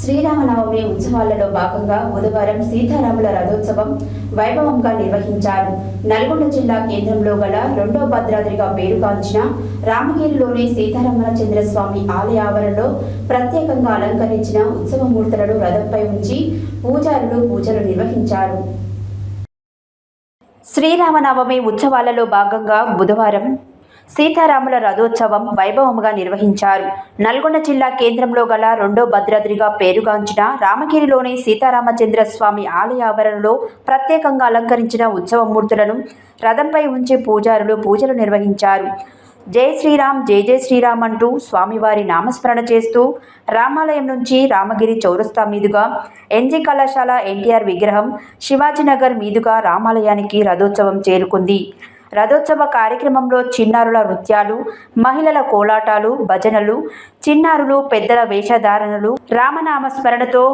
శ్రీరామనవమి ఉత్సవాలలో భాగంగా బుధవారం సీతారాముల రథోత్సవం వైభవంగా నిర్వహించారు. నల్గొండ జిల్లా కేంద్రంలో గల రెండో భద్రాద్రిగా పేరుగాంచిన రామగిరిలోని సీతారామచంద్ర స్వామి ఆలయ ఆవరణలో ప్రత్యేకంగా అలంకరించిన ఉత్సవమూర్తులను రథంపై ఉంచి పూజారులు పూజలు నిర్వహించారు. శ్రీరామనవమి ఉత్సవాలలో భాగంగా బుధవారం సీతారాముల రథోత్సవం వైభవముగా నిర్వహించారు. నల్గొండ జిల్లా కేంద్రంలో గల రెండో భద్రాద్రిగా పేరుగాంచిన రామగిరిలోని సీతారామచంద్ర స్వామి ఆలయ ఆవరణలో ప్రత్యేకంగా అలంకరించిన ఉత్సవమూర్తులను రథంపై ఉంచి పూజారులు పూజలు నిర్వహించారు. జై శ్రీరామ్ జై జై శ్రీరామ్ అంటూ స్వామివారి నామస్మరణ చేస్తూ రామాలయం నుంచి రామగిరి చౌరస్తా మీదుగా ఎన్జీ కళాశాల ఎన్టీఆర్ విగ్రహం శివాజీనగర్ మీదుగా రామాలయానికి రథోత్సవం చేరుకుంది. రథోత్సవ కార్యక్రమంలో చిన్నారుల నృత్యాలు మహిళల కోలాటాలు భజనలు చిన్నారులు పెద్దల వేషధారణలు రామనామ స్మరణతో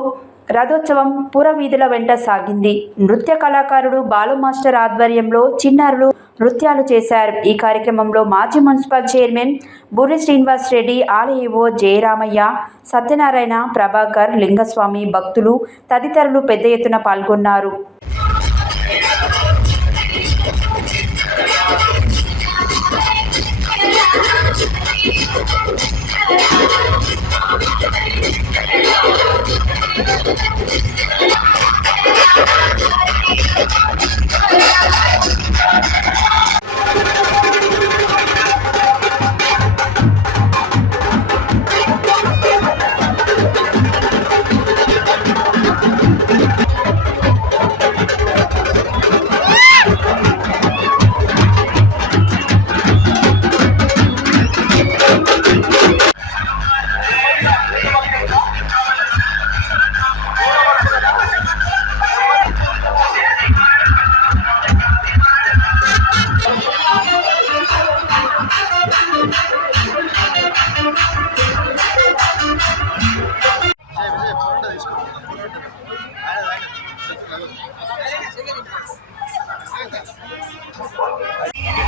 రథోత్సవం పురవీధుల వెంట సాగింది. నృత్య కళాకారుడు బాలు మాస్టర్ ఆధ్వర్యంలో చిన్నారులు నృత్యాలు చేశారు. ఈ కార్యక్రమంలో మాజీ మున్సిపల్ చైర్మన్ బుర్రి శ్రీనివాస్ రెడ్డి ఆలయ జయరామయ్య సత్యనారాయణ ప్రభాకర్ లింగస్వామి భక్తులు తదితరులు పెద్ద ఎత్తున పాల్గొన్నారు.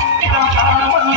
Sri Rama Navami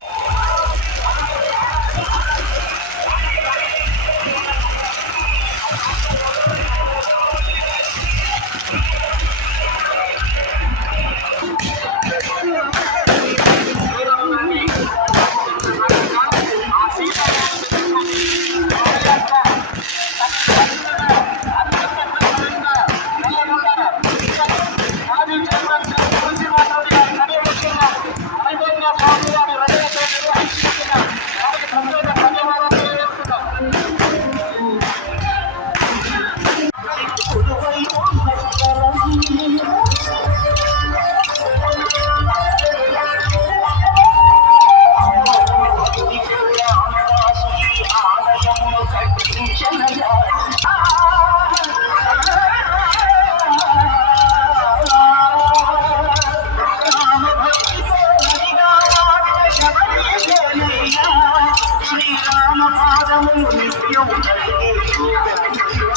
Estamos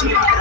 you.